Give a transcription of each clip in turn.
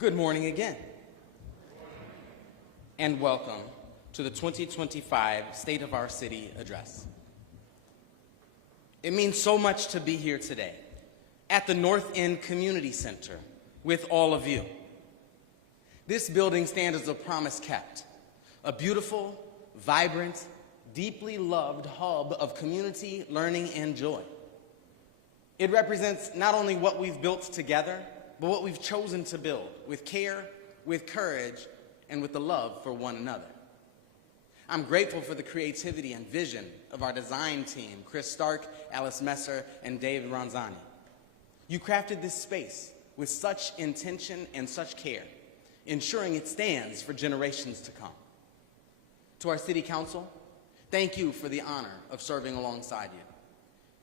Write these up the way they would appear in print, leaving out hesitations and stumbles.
Good morning again, and welcome to the 2025 State of Our City Address. It means so much to be here today at the North End Community Center with all of you. This building stands as a promise kept, a beautiful, vibrant, deeply loved hub of community, learning, and joy. It represents not only what we've built together, but what we've chosen to build with care, with courage, and with the love for one another. I'm grateful for the creativity and vision of our design team, Chris Stark, Alice Messer, and Dave Ronzani. You crafted this space with such intention and such care, ensuring it stands for generations to come. To our City Council, thank you for the honor of serving alongside you.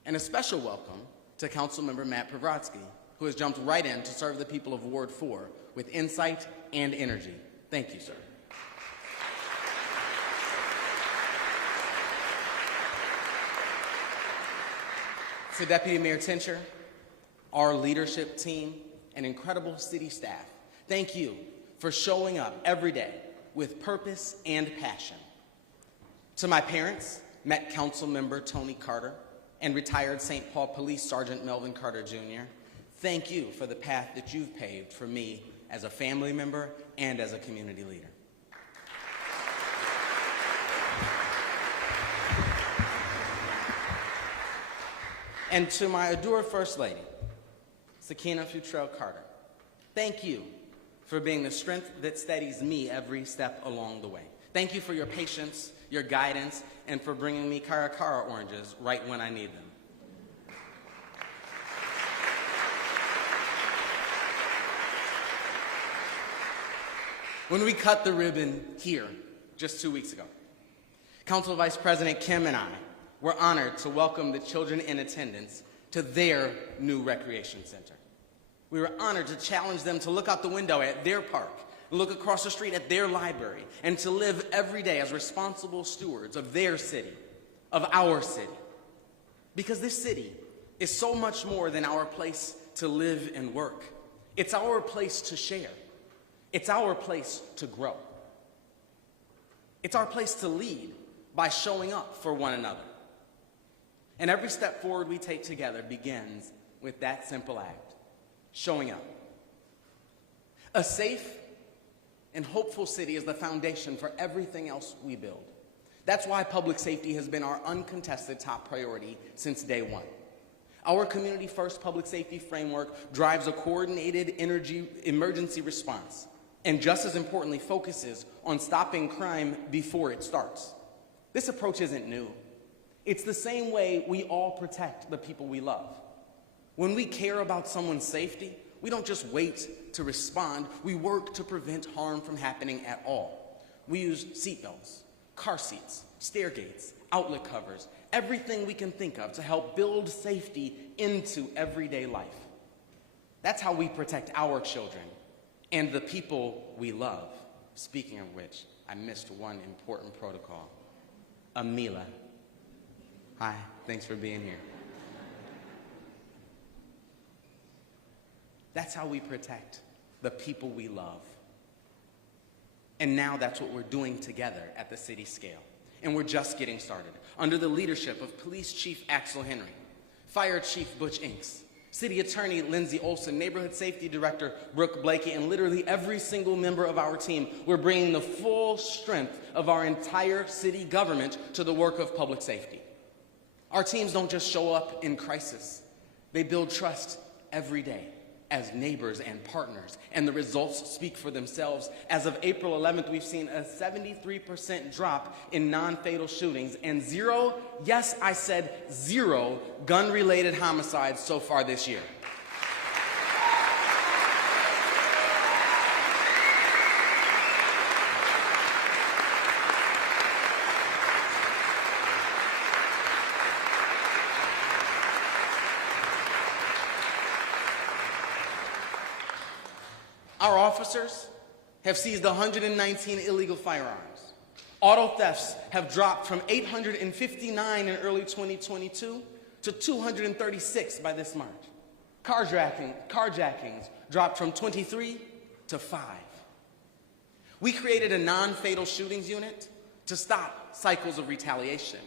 And a special welcome to Councilmember Matt Pravratsky, who has jumped right in to serve the people of Ward 4 with insight and energy. Thank you, sir. To Deputy Mayor Tincher, our leadership team, and incredible city staff, thank you for showing up every day with purpose and passion. To my parents, Met Council Member Tony Carter and retired St. Paul Police Sergeant Melvin Carter, Jr., thank you for the path that you've paved for me as a family member and as a community leader. And to my adored First Lady, Sakina Futrell Carter, thank you for being the strength that steadies me every step along the way. Thank you for your patience, your guidance, and for bringing me Cara Cara oranges right when I need them. When we cut the ribbon here just 2 weeks ago, Council Vice President Kim and I were honored to welcome the children in attendance to their new recreation center. We were honored to challenge them to look out the window at their park, look across the street at their library, and to live every day as responsible stewards of their city, of our city. Because this city is so much more than our place to live and work. It's our place to share. It's our place to grow. It's our place to lead by showing up for one another. And every step forward we take together begins with that simple act, showing up. A safe and hopeful city is the foundation for everything else we build. That's why public safety has been our uncontested top priority since day one. Our Community First public safety framework drives a coordinated emergency response, and just as importantly, focuses on stopping crime before it starts. This approach isn't new. It's the same way we all protect the people we love. When we care about someone's safety, we don't just wait to respond, we work to prevent harm from happening at all. We use seatbelts, car seats, stair gates, outlet covers, everything we can think of to help build safety into everyday life. That's how we protect our children and the people we love. Speaking of which, I missed one important protocol. Amila. Hi, thanks for being here. That's how we protect the people we love. And now that's what we're doing together at the city scale. And we're just getting started. Under the leadership of Police Chief Axel Henry, Fire Chief Butch Inks, City Attorney Lindsay Olson, Neighborhood Safety Director Brooke Blakey, and literally every single member of our team, we're bringing the full strength of our entire city government to the work of public safety. Our teams don't just show up in crisis. They build trust every day as neighbors and partners, and the results speak for themselves. As of April 11th, we've seen a 73% drop in non-fatal shootings and zero, yes, I said zero, gun-related homicides so far this year. Our officers have seized 119 illegal firearms. Auto thefts have dropped from 859 in early 2022 to 236 by this March. Carjackings dropped from 23 to 5. We created a non-fatal shootings unit to stop cycles of retaliation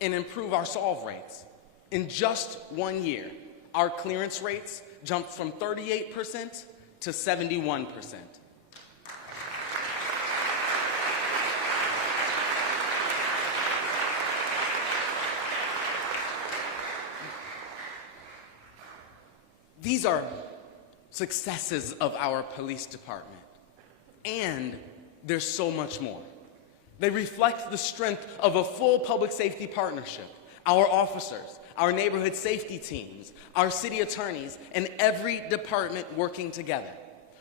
and improve our solve rates. In just 1 year, our clearance rates jumped from 38% to 71%. These are successes of our police department, and there's so much more. They reflect the strength of a full public safety partnership, our officers, our neighborhood safety teams, our city attorneys, and every department working together.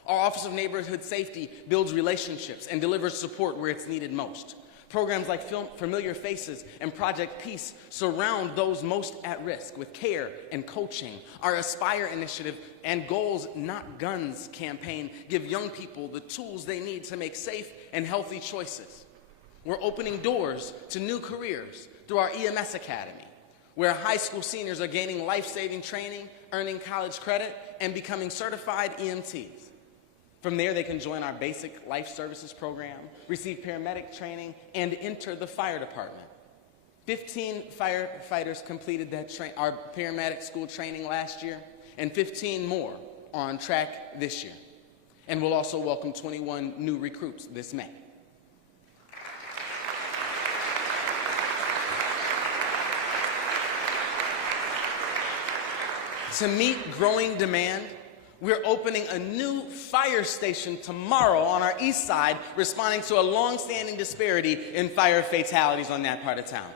Our Office of Neighborhood Safety builds relationships and delivers support where it's needed most. Programs like Familiar Faces and Project Peace surround those most at risk with care and coaching. Our Aspire initiative and Goals Not Guns campaign give young people the tools they need to make safe and healthy choices. We're opening doors to new careers through our EMS Academy, where high school seniors are gaining life-saving training, earning college credit, and becoming certified EMTs. From there, they can join our basic life services program, receive paramedic training, and enter the fire department. 15 firefighters completed our paramedic school training last year, and 15 more are on track this year. And we'll also welcome 21 new recruits this May. To meet growing demand, we're opening a new fire station tomorrow on our east side, responding to a long-standing disparity in fire fatalities on that part of town.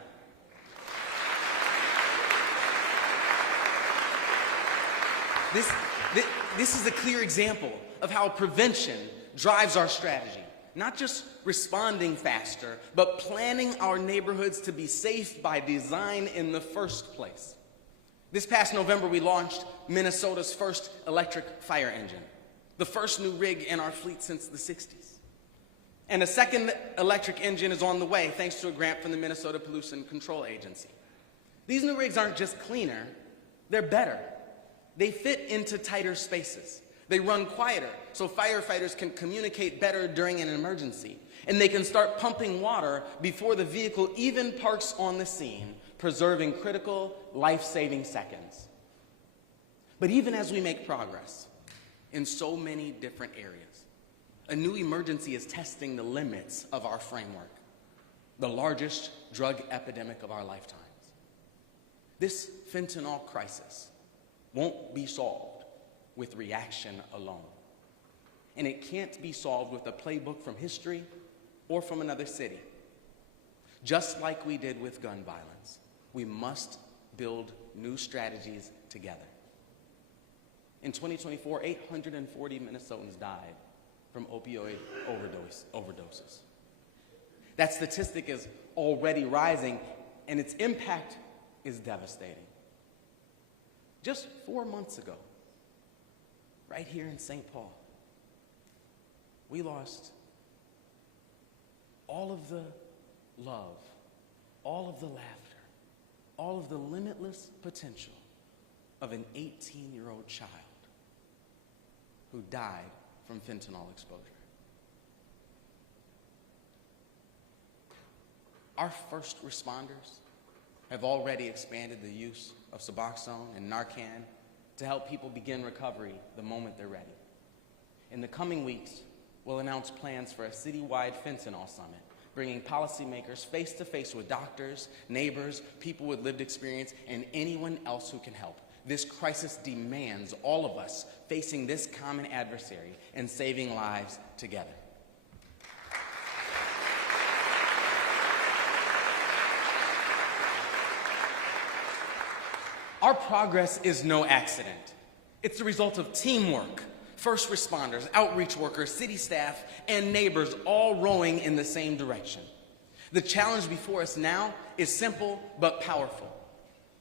This is a clear example of how prevention drives our strategy. Not just responding faster, but planning our neighborhoods to be safe by design in the first place. This past November, we launched Minnesota's first electric fire engine, the first new rig in our fleet since the 60s. And a second electric engine is on the way, thanks to a grant from the Minnesota Pollution Control Agency. These new rigs aren't just cleaner, they're better. They fit into tighter spaces. They run quieter, so firefighters can communicate better during an emergency. And they can start pumping water before the vehicle even parks on the scene, preserving critical, life-saving seconds. But even as we make progress in so many different areas, a new emergency is testing the limits of our framework, the largest drug epidemic of our lifetimes. This fentanyl crisis won't be solved with reaction alone. And it can't be solved with a playbook from history or from another city. Just like we did with gun violence, we must build new strategies together. In 2024, 840 Minnesotans died from opioid overdoses. That statistic is already rising, and its impact is devastating. Just 4 months ago, right here in St. Paul, we lost all of the love, all of the laughter, all of the limitless potential of an 18-year-old child who died from fentanyl exposure. Our first responders have already expanded the use of Suboxone and Narcan to help people begin recovery the moment they're ready. In the coming weeks, we'll announce plans for a citywide fentanyl summit, bringing policymakers face-to-face with doctors, neighbors, people with lived experience, and anyone else who can help. This crisis demands all of us facing this common adversary and saving lives together. Our progress is no accident. It's the result of teamwork, first responders, outreach workers, city staff, and neighbors all rowing in the same direction. The challenge before us now is simple but powerful: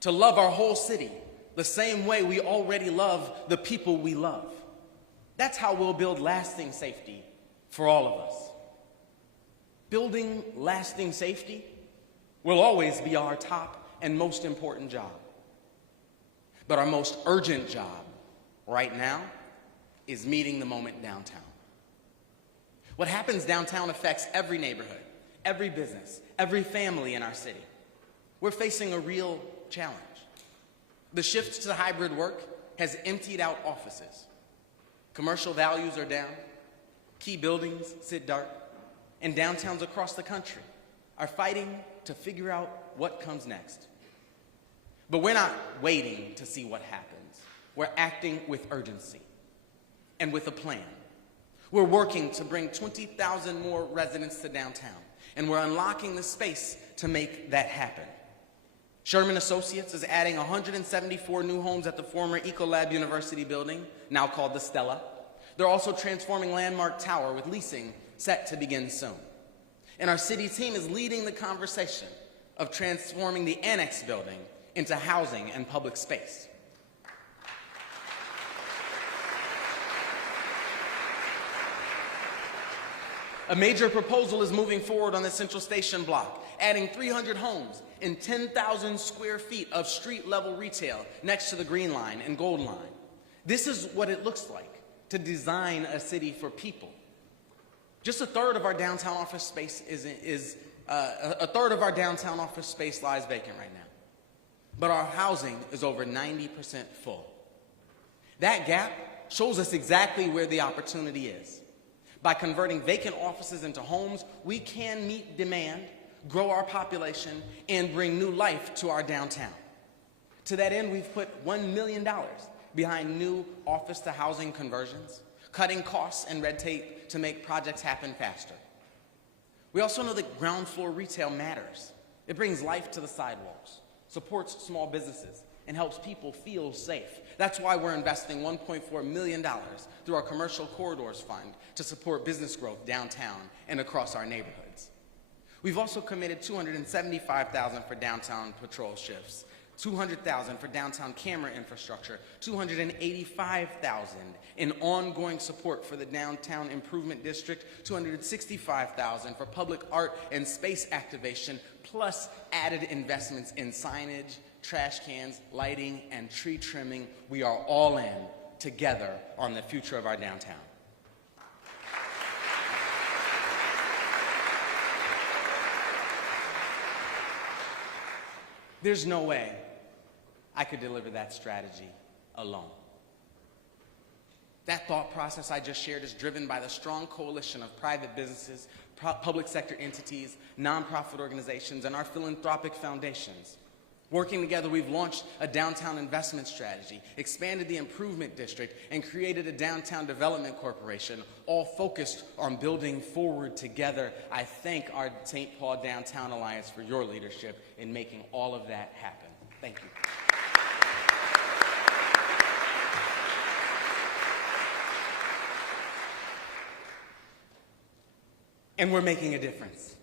to love our whole city the same way we already love the people we love. That's how we'll build lasting safety for all of us. Building lasting safety will always be our top and most important job. But our most urgent job right now is meeting the moment downtown. What happens downtown affects every neighborhood, every business, every family in our city. We're facing a real challenge. The shift to hybrid work has emptied out offices. Commercial values are down, key buildings sit dark, and downtowns across the country are fighting to figure out what comes next. But we're not waiting to see what happens. We're acting with urgency and with a plan. We're working to bring 20,000 more residents to downtown, and we're unlocking the space to make that happen. Sherman Associates is adding 174 new homes at the former Ecolab University building, now called the Stella. They're also transforming Landmark Tower with leasing set to begin soon. And our city team is leading the conversation of transforming the Annex building into housing and public space. A major proposal is moving forward on the Central Station block, adding 300 homes and 10,000 square feet of street-level retail next to the Green Line and Gold Line. This is what it looks like to design a city for people. Just a third of our downtown office space lies vacant right now, but our housing is over 90% full. That gap shows us exactly where the opportunity is. By converting vacant offices into homes, we can meet demand, grow our population, and bring new life to our downtown. To that end, we've put $1 million behind new office-to-housing conversions, cutting costs and red tape to make projects happen faster. We also know that ground floor retail matters. It brings life to the sidewalks, supports small businesses, and helps people feel safe. That's why we're investing $1.4 million through our Commercial Corridors Fund to support business growth downtown and across our neighborhoods. We've also committed $275,000 for downtown patrol shifts, $200,000 for downtown camera infrastructure, $285,000 in ongoing support for the Downtown Improvement District, $265,000 for public art and space activation, plus added investments in signage, trash cans, lighting, and tree trimming. We are all in together on the future of our downtown. There's no way I could deliver that strategy alone. That thought process I just shared is driven by the strong coalition of private businesses, public sector entities, nonprofit organizations, and our philanthropic foundations. Working together, we've launched a downtown investment strategy, expanded the improvement district, and created a downtown development corporation, all focused on building forward together. I thank our St. Paul Downtown Alliance for your leadership in making all of that happen. Thank you. And we're making a difference.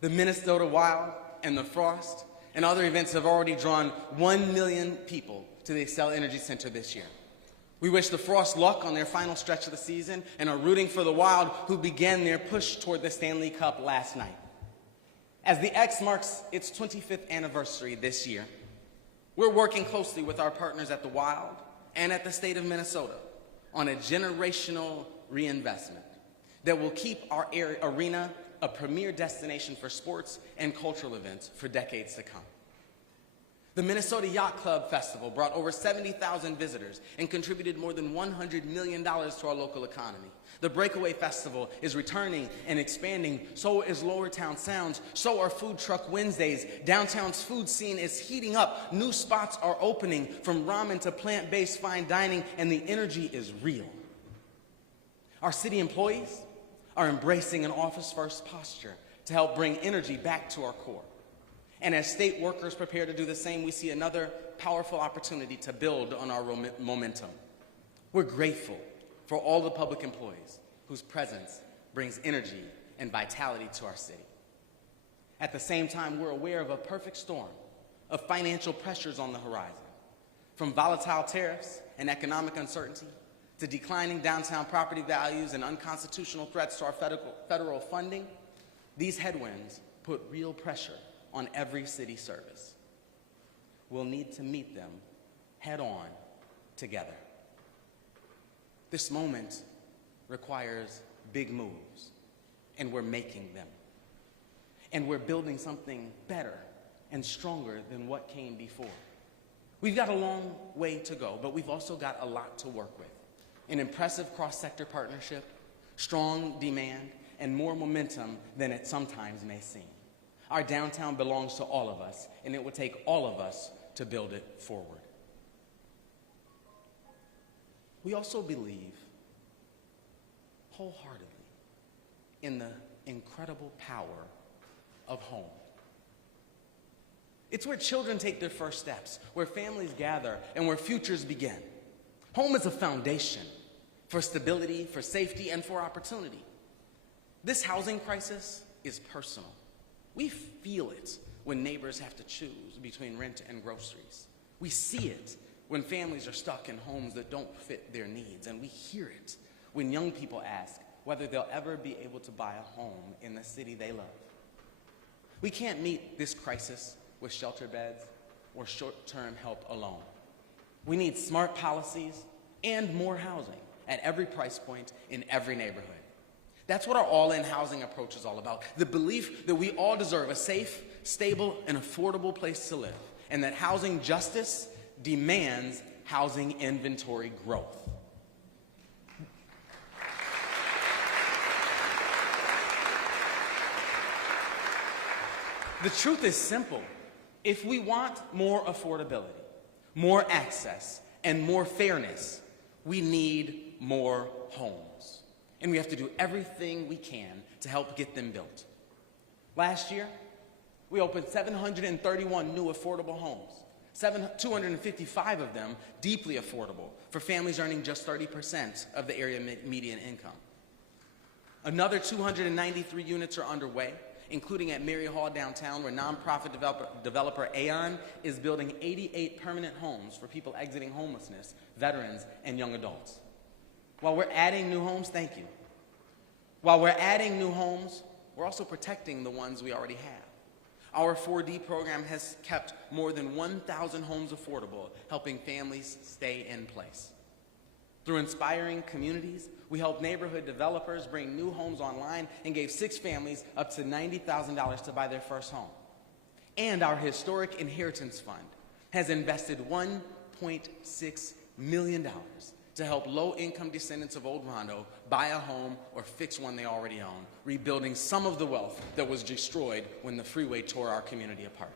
The Minnesota Wild and the Frost and other events have already drawn 1 million people to the Xcel Energy Center this year. We wish the Frost luck on their final stretch of the season and are rooting for the Wild, who began their push toward the Stanley Cup last night. As the X marks its 25th anniversary this year, we're working closely with our partners at the Wild and at the state of Minnesota on a generational reinvestment that will keep our arena a premier destination for sports and cultural events for decades to come. The Minnesota Yacht Club Festival brought over 70,000 visitors and contributed more than $100 million to our local economy. The Breakaway Festival is returning and expanding, so is Lower Town Sounds, so are Food Truck Wednesdays. Downtown's food scene is heating up. New spots are opening, from ramen to plant-based fine dining, and the energy is real. Our city employees are embracing an office-first posture to help bring energy back to our core. And as state workers prepare to do the same, we see another powerful opportunity to build on our momentum. We're grateful for all the public employees whose presence brings energy and vitality to our city. At the same time, we're aware of a perfect storm of financial pressures on the horizon, from volatile tariffs and economic uncertainty to declining downtown property values and unconstitutional threats to our federal funding. These headwinds put real pressure on every city service. We'll need to meet them head on together. This moment requires big moves, and we're making them. And we're building something better and stronger than what came before. We've got a long way to go, but we've also got a lot to work with. An impressive cross-sector partnership, strong demand, and more momentum than it sometimes may seem. Our downtown belongs to all of us, and it will take all of us to build it forward. We also believe wholeheartedly in the incredible power of home. It's where children take their first steps, where families gather, and where futures begin. Home is a foundation for stability, for safety, and for opportunity. This housing crisis is personal. We feel it when neighbors have to choose between rent and groceries. We see it when families are stuck in homes that don't fit their needs, and we hear it when young people ask whether they'll ever be able to buy a home in the city they love. We can't meet this crisis with shelter beds or short-term help alone. We need smart policies and more housing at every price point in every neighborhood. That's what our all-in housing approach is all about. The belief that we all deserve a safe, stable, and affordable place to live, and that housing justice demands housing inventory growth. The truth is simple. If we want more affordability, more access, and more fairness, we need more homes. And we have to do everything we can to help get them built. Last year, we opened 731 new affordable homes, 255 of them deeply affordable for families earning just 30% of the area median income. Another 293 units are underway, including at Mary Hall downtown, where nonprofit developer Aon is building 88 permanent homes for people exiting homelessness, veterans, and young adults. While we're adding new homes, thank you. While we're adding new homes, we're also protecting the ones we already have. Our 4D program has kept more than 1,000 homes affordable, helping families stay in place. Through inspiring communities, we helped neighborhood developers bring new homes online and gave 6 families up to $90,000 to buy their first home. And our historic inheritance fund has invested $1.6 million to help low-income descendants of Old Rondo buy a home or fix one they already own, rebuilding some of the wealth that was destroyed when the freeway tore our community apart.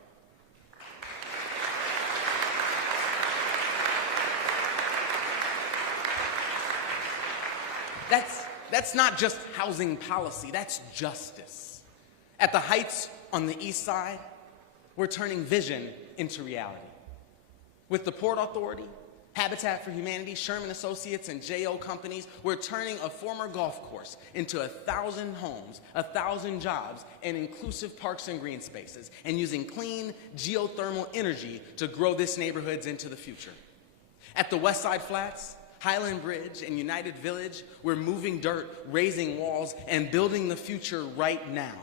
That's not just housing policy, that's justice. At the Heights on the east side, we're turning vision into reality. With the Port Authority, Habitat for Humanity, Sherman Associates, and J.O. companies, we're turning a former golf course into 1,000 homes, 1,000 jobs, and inclusive parks and green spaces, and using clean geothermal energy to grow this neighborhood into the future. At the West Side Flats, Highland Bridge, and United Village, we're moving dirt, raising walls, and building the future right now.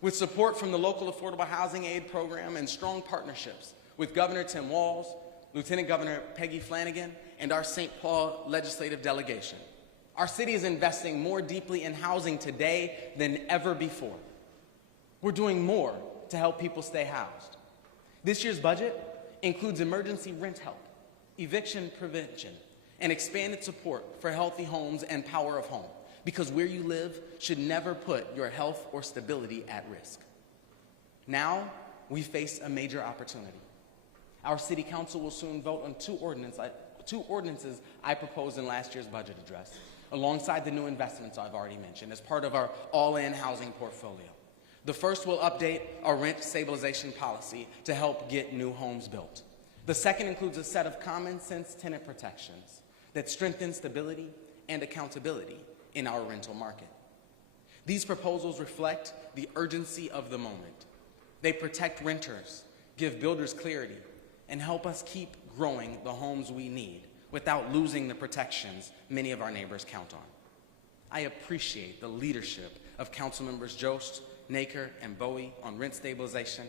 With support from the local Affordable Housing Aid Program and strong partnerships with Governor Tim Walz, Lieutenant Governor Peggy Flanagan, and our St. Paul legislative delegation, our city is investing more deeply in housing today than ever before. We're doing more to help people stay housed. This year's budget includes emergency rent help, eviction prevention, and expanded support for healthy homes and power of home, because where you live should never put your health or stability at risk. Now, we face a major opportunity. Our city council will soon vote on two ordinances I proposed in last year's budget address, alongside the new investments I've already mentioned, as part of our all-in housing portfolio. The first will update our rent stabilization policy to help get new homes built. The second includes a set of common-sense tenant protections that strengthen stability and accountability in our rental market. These proposals reflect the urgency of the moment. They protect renters, give builders clarity, and help us keep growing the homes we need without losing the protections many of our neighbors count on. I appreciate the leadership of Councilmembers Jost, Naker, and Bowie on rent stabilization,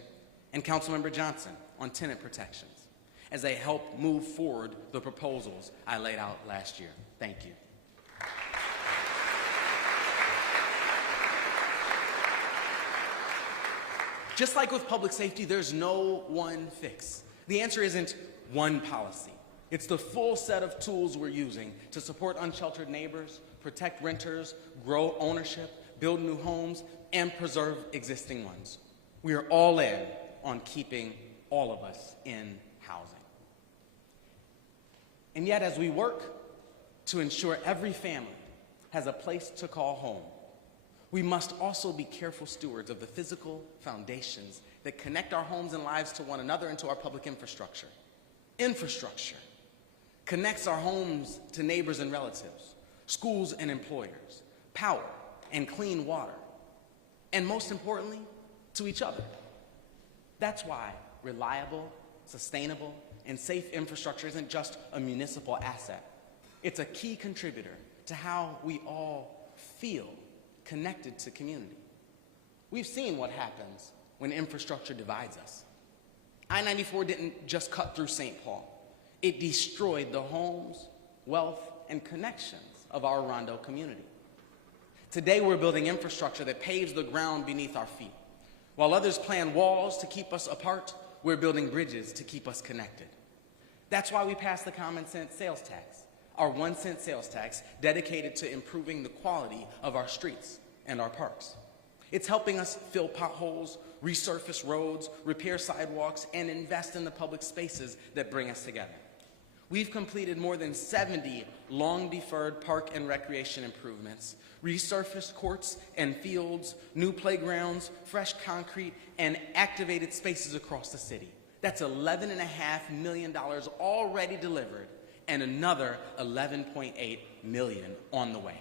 and Councilmember Johnson on tenant protections, as they help move forward the proposals I laid out last year. Thank you. Just like with public safety, there's no one fix. The answer isn't one policy. It's the full set of tools we're using to support unsheltered neighbors, protect renters, grow ownership, build new homes, and preserve existing ones. We are all in on keeping all of us in housing. And yet, as we work to ensure every family has a place to call home, we must also be careful stewards of the physical foundations that connect our homes and lives to one another and to our public infrastructure. Infrastructure connects our homes to neighbors and relatives, schools and employers, power and clean water, and most importantly, to each other. That's why reliable, sustainable, and safe infrastructure isn't just a municipal asset. It's a key contributor to how we all feel connected to community. We've seen what happens when infrastructure divides us. I-94 didn't just cut through St. Paul. It destroyed the homes, wealth, and connections of our Rondo community. Today, we're building infrastructure that paves the ground beneath our feet. While others plan walls to keep us apart, we're building bridges to keep us connected. That's why we passed the common sense sales tax, our 1-cent sales tax dedicated to improving the quality of our streets and our parks. It's helping us fill potholes, resurface roads, repair sidewalks, and invest in the public spaces that bring us together. We've completed more than 70 long-deferred park and recreation improvements, resurfaced courts and fields, new playgrounds, fresh concrete, and activated spaces across the city. That's $11.5 million already delivered, and another $11.8 million on the way.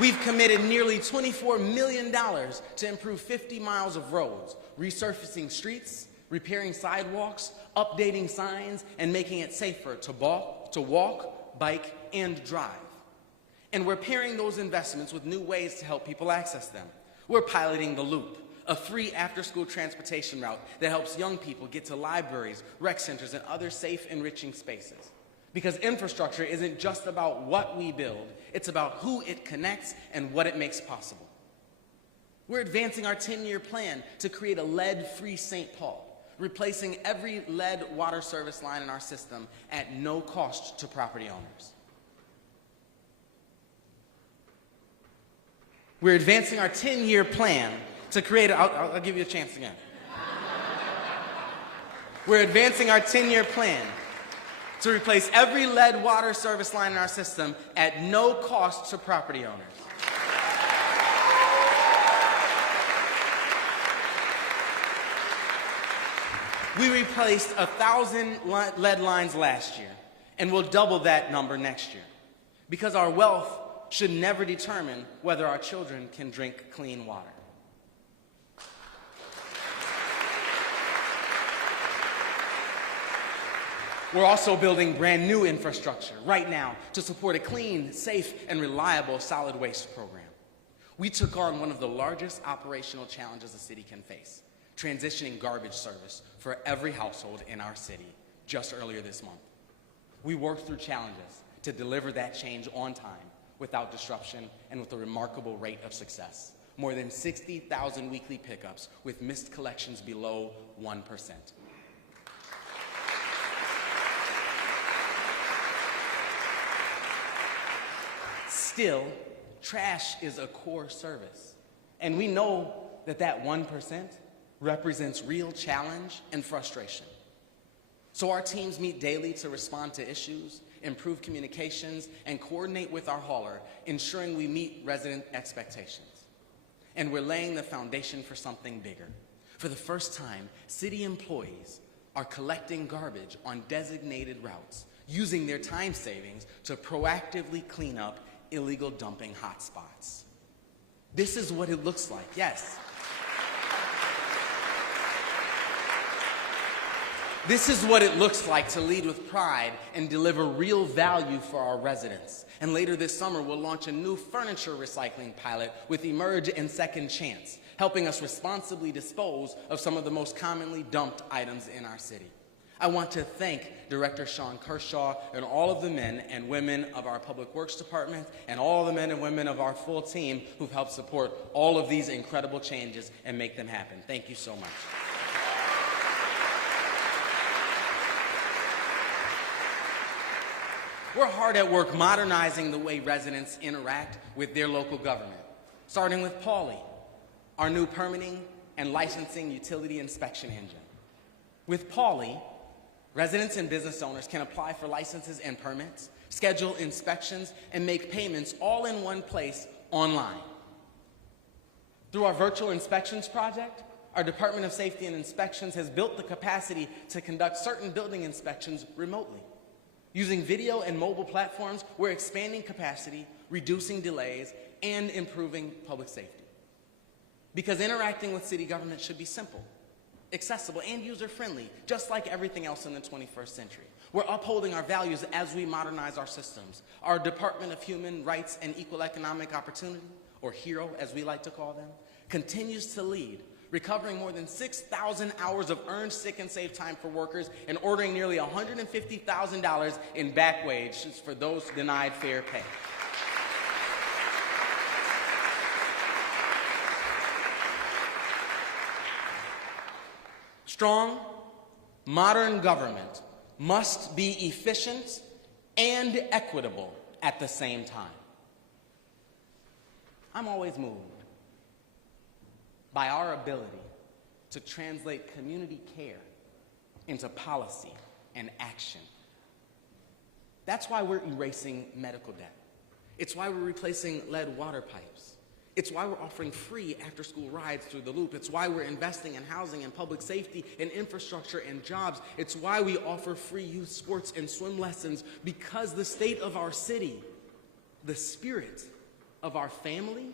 We've committed nearly $24 million to improve 50 miles of roads, resurfacing streets, repairing sidewalks, updating signs, and making it safer to walk, bike, and drive. And we're pairing those investments with new ways to help people access them. We're piloting the Loop, a free after-school transportation route that helps young people get to libraries, rec centers, and other safe, enriching spaces. Because infrastructure isn't just about what we build, it's about who it connects and what it makes possible. We're advancing our 10-year plan to create a lead-free St. Paul, replacing every lead water service line in our system at no cost to property owners. We're advancing our 10-year plan to create, I'll give you a chance again. We're advancing our 10-year plan to replace every lead water service line in our system at no cost to property owners. We replaced 1,000 lead lines last year, and we'll double that number next year, because our wealth should never determine whether our children can drink clean water. We're also building brand new infrastructure right now to support a clean, safe, and reliable solid waste program. We took on one of the largest operational challenges a city can face, transitioning garbage service for every household in our city just earlier this month. We worked through challenges to deliver that change on time, without disruption, and with a remarkable rate of success. More than 60,000 weekly pickups with missed collections below 1%. Still, trash is a core service, and we know that that 1% represents real challenge and frustration. So our teams meet daily to respond to issues, improve communications, and coordinate with our hauler, ensuring we meet resident expectations. And we're laying the foundation for something bigger. For the first time, city employees are collecting garbage on designated routes, using their time savings to proactively clean up illegal dumping hotspots. This is what it looks like, yes. This is what it looks like to lead with pride and deliver real value for our residents. And later this summer, we'll launch a new furniture recycling pilot with Emerge and Second Chance, helping us responsibly dispose of some of the most commonly dumped items in our city. I want to thank Director Sean Kershaw and all of the men and women of our Public Works Department and all the men and women of our full team who've helped support all of these incredible changes and make them happen. Thank you so much. We're hard at work modernizing the way residents interact with their local government, starting with Pauly, our new permitting and licensing utility inspection engine. With Pauly, residents and business owners can apply for licenses and permits, schedule inspections, and make payments all in one place online. Through our virtual inspections project, our Department of Safety and Inspections has built the capacity to conduct certain building inspections remotely. Using video and mobile platforms, we're expanding capacity, reducing delays, and improving public safety. Because interacting with city government should be simple, accessible, and user-friendly, just like everything else in the 21st century. We're upholding our values as we modernize our systems. Our Department of Human Rights and Equal Economic Opportunity, or HERO as we like to call them, continues to lead, recovering more than 6,000 hours of earned sick and safe time for workers and ordering nearly $150,000 in back wages for those denied fair pay. Strong, modern government must be efficient and equitable at the same time. I'm always moved by our ability to translate community care into policy and action. That's why we're erasing medical debt. It's why we're replacing lead water pipes. It's why we're offering free after-school rides through the Loop. It's why we're investing in housing and public safety and infrastructure and jobs. It's why we offer free youth sports and swim lessons, because the state of our city, the spirit of our family,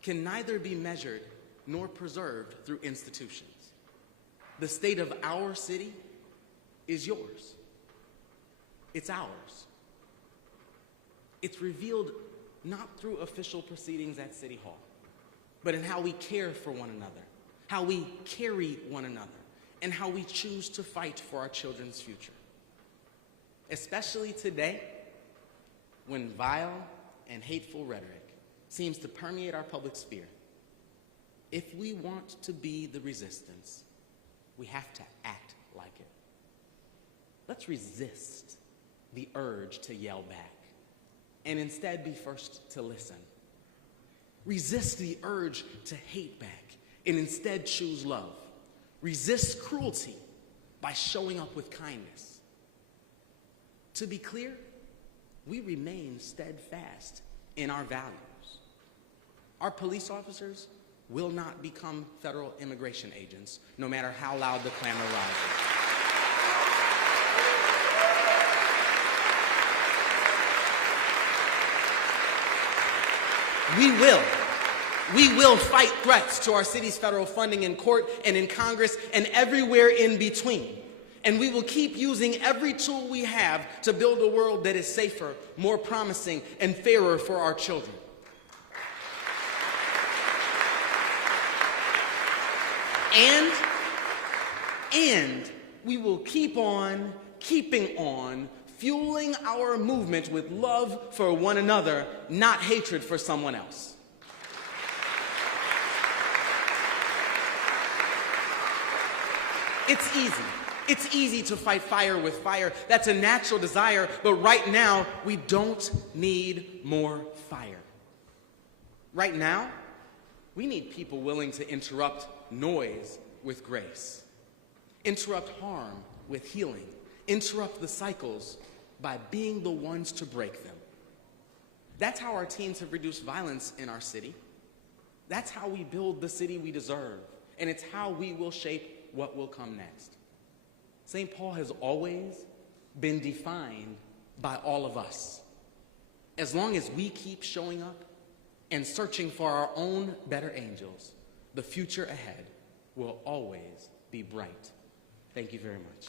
can neither be measured nor preserved through institutions. The state of our city is yours. It's ours. It's revealed not through official proceedings at City Hall, but in how we care for one another, how we carry one another, and how we choose to fight for our children's future. Especially today, when vile and hateful rhetoric seems to permeate our public sphere. If we want to be the resistance, we have to act like it. Let's resist the urge to yell back and instead be first to listen. Resist the urge to hate back and instead choose love. Resist cruelty by showing up with kindness. To be clear, we remain steadfast in our values. Our police officers will not become federal immigration agents, no matter how loud the clamor rises. We will fight threats to our city's federal funding in court and in Congress and everywhere in between. And we will keep using every tool we have to build a world that is safer, more promising, and fairer for our children. And we will keep on keeping on, fueling our movement with love for one another, not hatred for someone else. It's easy. It's easy to fight fire with fire. That's a natural desire, but right now, we don't need more fire. Right now, we need people willing to interrupt noise with grace, interrupt harm with healing, interrupt the cycles by being the ones to break them. That's how our teams have reduced violence in our city. That's how we build the city we deserve, and it's how we will shape what will come next. St. Paul has always been defined by all of us. As long as we keep showing up and searching for our own better angels, the future ahead will always be bright. Thank you very much.